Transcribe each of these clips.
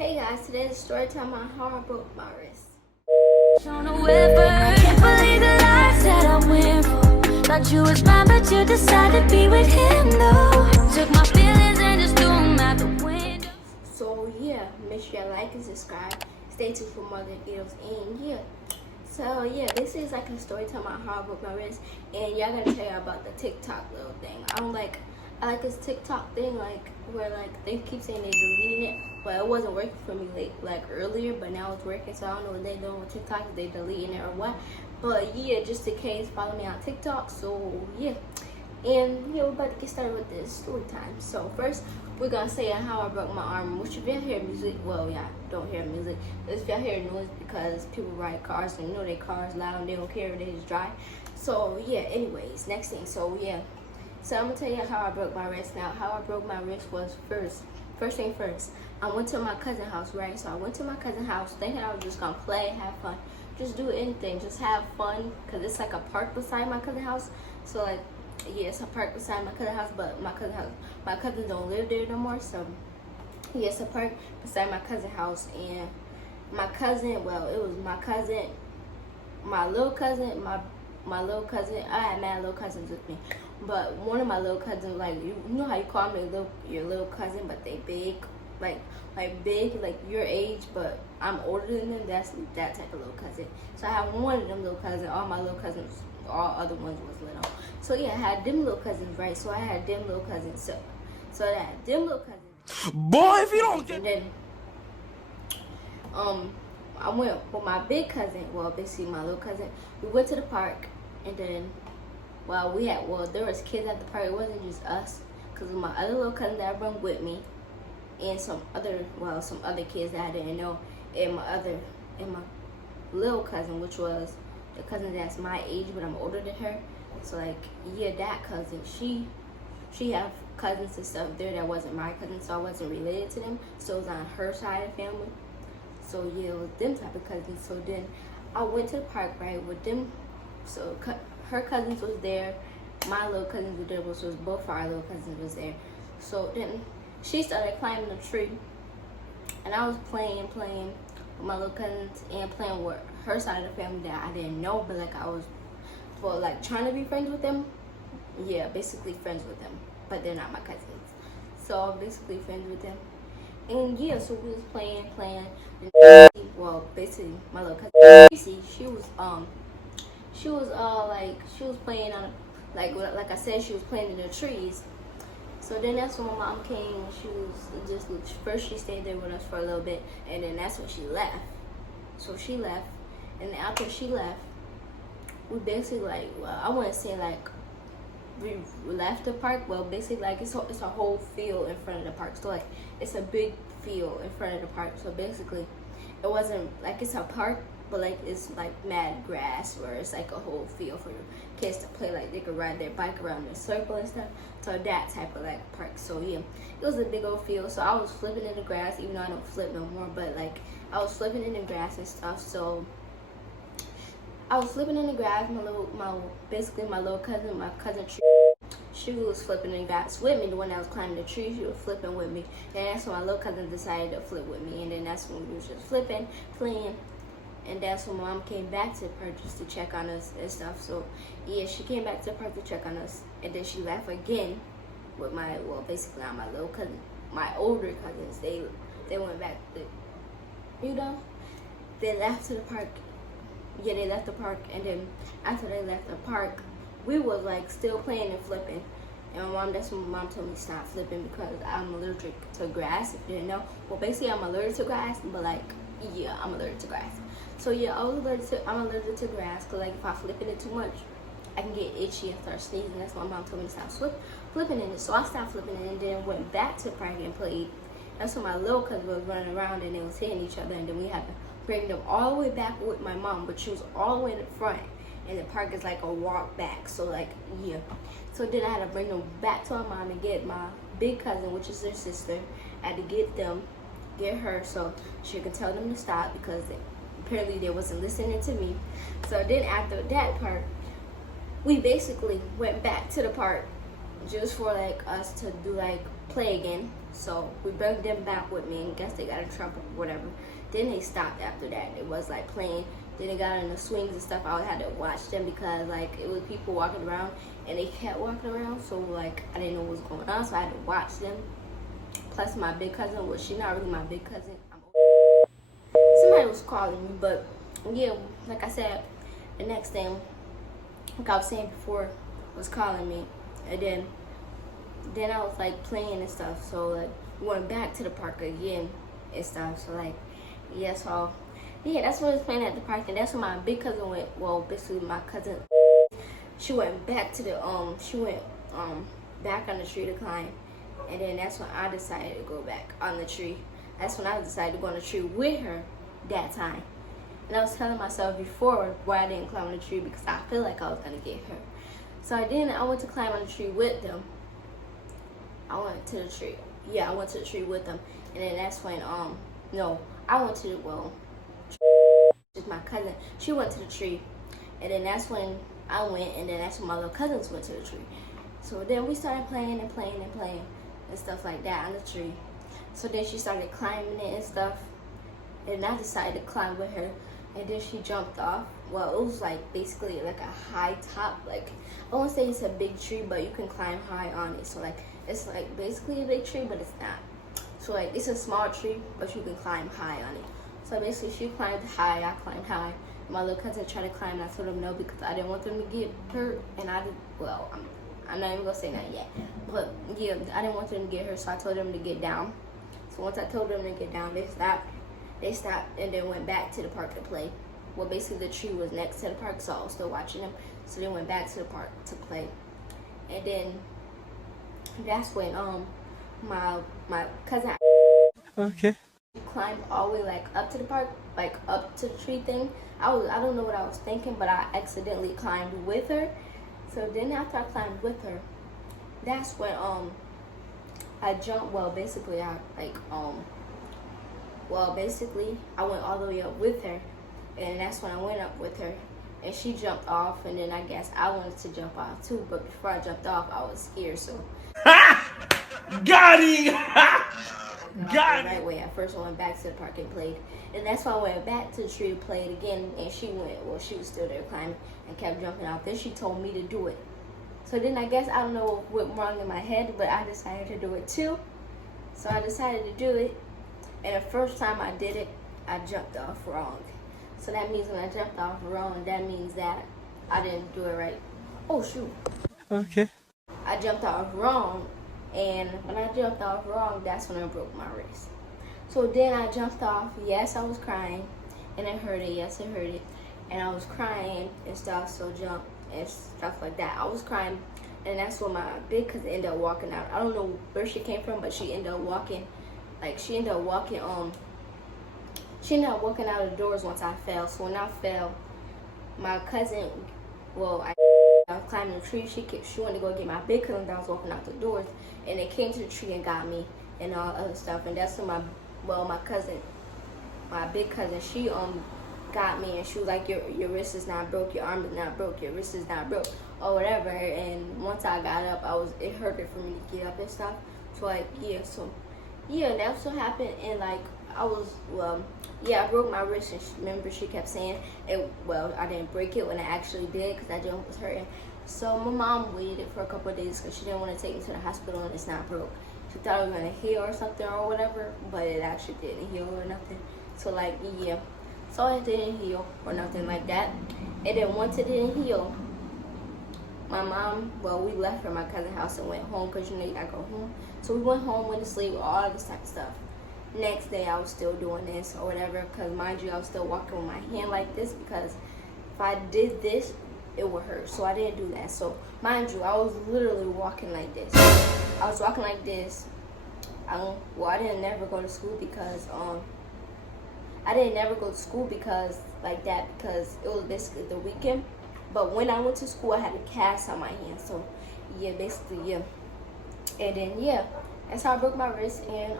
Hey guys, today's story time on how I broke my wrist. Can't believe the lies that I went for. Thought you was mine, but you decided to be with him, though. Took my feelings and just threw them out the window. So yeah, make sure you like and subscribe. Stay tuned for more videos. And yeah, so yeah, this is like a story time on how I broke my wrist. And y'all gotta tell you about the TikTok little thing. I like this TikTok thing, like where like they keep saying they deleting it, but it wasn't working for me like earlier, but now it's working. So I don't know what they're doing with TikTok, if they deleting it or what. But yeah, just in case, follow me on TikTok. So yeah, and yeah, we're about to get started with this story time. So first, we're gonna say how I broke my arm. Which if y'all hear music, well, yeah, don't hear music. If y'all hear noise, because people ride cars and you know their cars loud and they don't care if they just drive. So yeah, anyways, next thing. So yeah. So I'm gonna tell you how I broke my wrist now. How I broke my wrist was first thing first. I went to my cousin's house, right? So I went to my cousin's house thinking I was just gonna play, have fun, just do anything, just have fun. Cause it's like a park beside my cousin's house. So like, yeah, it's a park beside my cousin's house, but my cousins don't live there no more. So yeah, it's a park beside my cousin's house, and my cousin, well, it was my cousin, my little cousin, my little cousin. I had mad little cousins with me, but one of my little cousins, like you know how you call them your little cousin, but they big, like big, like your age, but I'm older than them. That's that type of little cousin. So I have one of them little cousins. All my little cousins, all other ones was little. So yeah, I had them little cousins, right? So I had them little cousins. So I had them little cousins. Boy, if you don't get. And then I went with my big cousin, well, basically my little cousin. We went to the park, and then, there was kids at the park. It wasn't just us, because my other little cousin that I brought with me, and some other kids that I didn't know, and my little cousin, which was the cousin that's my age, but I'm older than her. So like, yeah, that cousin, she have cousins and stuff there that wasn't my cousin, so I wasn't related to them. So it was on her side of the family. So yeah, it was them type of cousins. So then I went to the park, right, with them. So her cousins was there, my little cousins were there, which was both our little cousins was there. So then she started climbing the tree, and I was playing with my little cousins and playing with her side of the family that I didn't know, but like I was, well, like trying to be friends with them. Yeah, basically friends with them, but they're not my cousins. So basically friends with them. And yeah, so we was playing. Well, basically my little cousin, she was playing on, like I said, she was playing in the trees. So then that's when my mom came. First she stayed there with us for a little bit, and then that's when she left. So she left, and after she left, we basically I wouldn't say like we left the park. Well, basically like it's a whole field in front of the park. So like it's a big field in front of the park. So basically it wasn't like it's a park, but like it's like mad grass, where it's like a whole field for kids to play, like they could ride their bike around in a circle and stuff. So that type of like park. So yeah, it was a big old field. So I was flipping in the grass, even though I don't flip no more, but like I was flipping in the grass and stuff. So I was flipping in the grass. My little cousin, my cousin, she was flipping in the grass with me. The one that was climbing the tree, she was flipping with me. And that's when my little cousin decided to flip with me. And then that's when we was just flipping, playing. And that's when Mom came back to the park just to check on us and stuff. So yeah, she came back to the park to check on us. And then she left again with basically not my little cousin, my older cousins. They went back to, they left to the park. Yeah, they left the park, and then after they left the park, we was like still playing and flipping. And that's when my mom told me to stop flipping because I'm allergic to grass, if you didn't know. Well, basically I'm allergic to grass, but like, yeah, I'm allergic to grass. So yeah, I'm allergic to grass, because like if I flip in it too much, I can get itchy and start sneezing. That's why my mom told me to stop flipping in it. So I stopped flipping it, and then went back to the park and played. That's when my little cousin was running around and they was hitting each other, and then we had to bring them all the way back with my mom, but she was all the way in the front, and the park is like a walk back. So like, yeah. So then I had to bring them back to my mom and get my big cousin, which is their sister. I had to get her so she could tell them to stop, because apparently they wasn't listening to me. So then after that part, we basically went back to the park just for like us to do like play again. So we brought them back with me and guess they got in trouble or whatever. Then they stopped after that. It was like playing. Then they got in the swings and stuff. I had to watch them because like it was people walking around and they kept walking around. So like I didn't know what was going on. So I had to watch them. Plus my big cousin, well, she's not really my big cousin. Somebody was calling me, but yeah, like I said, the next thing, like I was saying before, was calling me, and then I was like playing and stuff. So like we went back to the park again and stuff. So like yeah, so yeah, that's what I was playing at the park, and that's when my big cousin went. Well, basically my cousin, she went back to the back on the tree to climb, and then that's when I decided to go back on the tree. That's when I decided to go on the tree with her that time. And I was telling myself before why I didn't climb on the tree because I feel like I was gonna get hurt. So I went to climb on the tree with them. I went to the tree. Yeah, I went to the tree with them. And then that's when no, I went to the with my cousin. She went to the tree. And then that's when I went, and then that's when my little cousins went to the tree. So then we started playing and stuff like that on the tree. So then she started climbing it and stuff. And I decided to climb with her. And then she jumped off. Well, it was like basically like a high top. Like, I won't say it's a big tree, but you can climb high on it. So like, it's like basically a big tree, but it's not. So like, it's a small tree, but you can climb high on it. So basically she climbed high, I climbed high. My little cousin tried to climb, and I told him no because I didn't want them to get hurt. And I did, well, I'm not even gonna say that yet. But yeah, I didn't want them to get hurt, so I told them to get down. So once I told them to get down, they stopped and then went back to the park to play. Well, basically the tree was next to the park, so I was still watching them. So they went back to the park to play. And then that's when my cousin climbed all the way like up to the park, like up to the tree thing. I don't know what I was thinking, but I accidentally climbed with her. So then after I climbed with her, that's when I jumped. Well, basically I went all the way up with her, and that's when I went up with her, and she jumped off, and then I guess I wanted to jump off too, but before I jumped off, I was scared, so got him! Got it! Right way. I first went back to the park and played, and that's why I went back to the tree to play it again, and she was still there climbing and kept jumping off. Then she told me to do it. So then I guess I don't know what went wrong in my head, but I decided to do it too. So I decided to do it. And the first time I did it, I jumped off wrong. So that means when I jumped off wrong, that means that I didn't do it right. Oh, shoot. Okay. I jumped off wrong, and when I jumped off wrong, that's when I broke my wrist. So then I jumped off. Yes, I was crying, and it hurted. Yes, it hurted. And I was crying and stuff, so jump and stuff like that. I was crying, and that's when my big cousin ended up walking out. I don't know where she came from, but she ended up walking. Like, she ended up walking out of the doors once I fell. So when I fell, my cousin, well, I was climbing the tree. She wanted to go get my big cousin that was walking out the doors, and they came to the tree and got me and all other stuff. And that's when my big cousin, she got me, and she was like, your wrist is not broke, your arm is not broke, your wrist is not broke, or whatever. And once I got up, it hurted for me to get up and stuff. So like yeah, that's what happened. And like I broke my wrist, and remember she kept saying it. Well, I didn't break it when I actually did because that jump was hurting. So my mom waited for a couple of days because she didn't want to take me to the hospital and it's not broke. She thought it was gonna heal or something or whatever, but it actually didn't heal or nothing. So like yeah, so it didn't heal or nothing like that. And then once it didn't heal, my mom, we left from my cousin's house and went home because you know you gotta go home. So we went home, went to sleep, all this type of stuff. Next day I was still doing this or whatever because mind you, I was still walking with my hand like this because if I did this, it would hurt. So I didn't do that. So mind you, I was literally walking like this. I was walking like this. I didn't never go to school because like that because it was basically the weekend. But when I went to school, I had a cast on my hand. So yeah, basically yeah. And then yeah, that's how I broke my wrist. And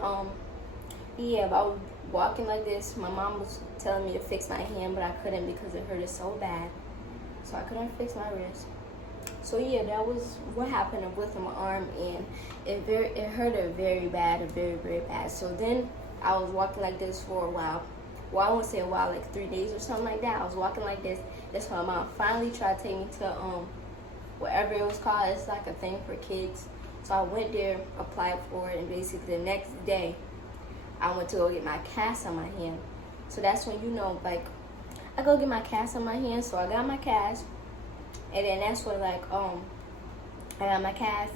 yeah, but I was walking like this. My mom was telling me to fix my hand, but I couldn't because it hurted so bad. So I couldn't fix my wrist. So yeah, that was what happened with my arm, and it hurt very bad, very bad. So then I was walking like this for a while. Well, I won't say a while, like 3 days or something like that. I was walking like this. That's when my mom finally tried to take me to whatever it was called. It's like a thing for kids. So I went there, applied for it, and basically the next day I went to go get my cast on my hand. So that's when, you know, like, I go get my cast on my hand. So I got my cast, and then that's when, like, I got my cast,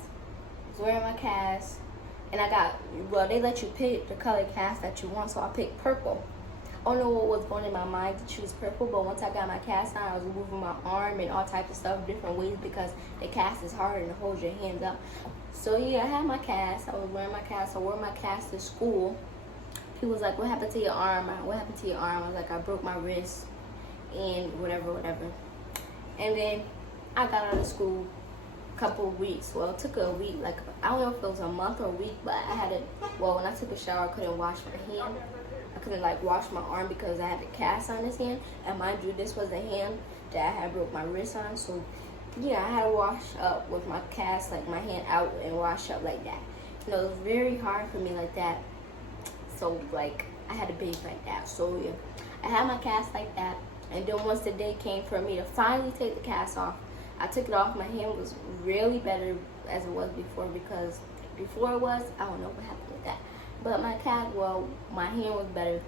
was wearing my cast, and I got, well, they let you pick the color cast that you want, so I picked purple. I don't know what was going in my mind to choose purple, but once I got my cast on, I was moving my arm and all types of stuff different ways because the cast is harder to hold your hands up. So yeah, I had my cast. I was wearing my cast. I wore my cast to school. He was like, "What happened to your arm? What happened to your arm?" I was like, "I broke my wrist," and whatever. And then I got out of school a couple of weeks. Well, it took a week. Like, I don't know if it was a month or a week, but I had it. Well, when I took a shower, I couldn't wash my hand. I couldn't like wash my arm because I had a cast on this hand, and mind you, this was the hand that I had broke my wrist on. So yeah, I had to wash up with my cast, like my hand out, and wash up like that. You know, it was very hard for me like that. So like I had to bathe like that. So yeah, I had my cast like that, and then once the day came for me to finally take the cast off, I took it off. My hand was really better as it was before, because before it was, I don't know what happened with that. But my cast, well, my hand was better.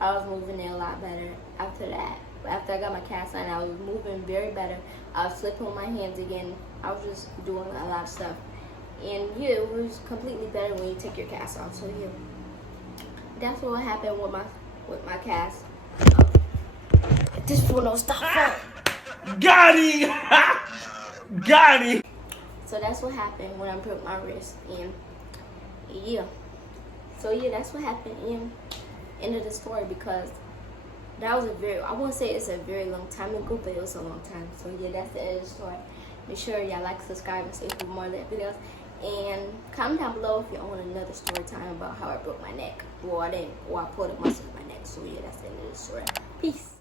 I was moving it a lot better after that. After I got my cast on, I was moving very better. I was slipping with my hands again. I was just doing a lot of stuff. And yeah, it was completely better when you take your cast off. So yeah, that's what happened with my cast. This fool don't stop. Got him! Got him! So that's what happened when I broke my wrist. And yeah. So yeah, that's what happened in end of the story, because that was I won't say it's a very long time ago, but it was a long time. So yeah, that's the end of the story. Make sure y'all like, subscribe, and stay for more of that videos. And comment down below if you want another story time about how I broke my neck. Well, I pulled a muscle in my neck. So yeah, that's the end of the story. Peace.